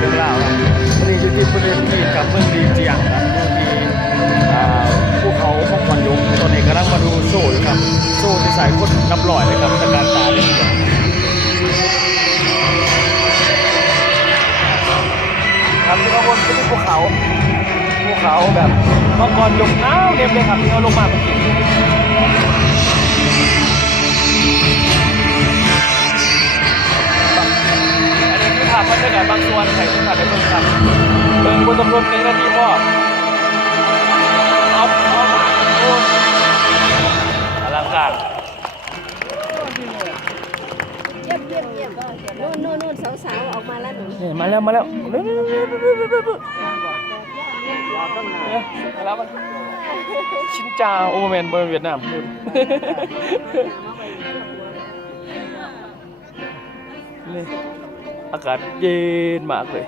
เรื่องราวครับวันนี้อยู่ที่ประเทศจีนกับเมืองลีเจียงครับอยู่ที่ภูเขาพกวันยุกตอนนี้กำลังมาดูโซ่อยู่ครับโซ่ที่ใส่คนนับร้อยเลยครับจากการตายเลยครับที่ข้างบนก็ที่ภูเขาแบบมังกรยกน้าวเต็มเลยครับที่เขาลงมาเมื่อกี้อันนี้คือภาพบรรยากาศบางส่วนใส่ทุกท่านได้เพิ่มครับเบิ่งบนตำรวจ1 นาทีพอเอาโอ้อลังการเยี่ยมนู่นสาวๆออกมาแล้วหนู นี่มาแล้วมันชินจาโอเวอร์แมนเบอร์เวียดนามนี่อากาศเย็นมากเลย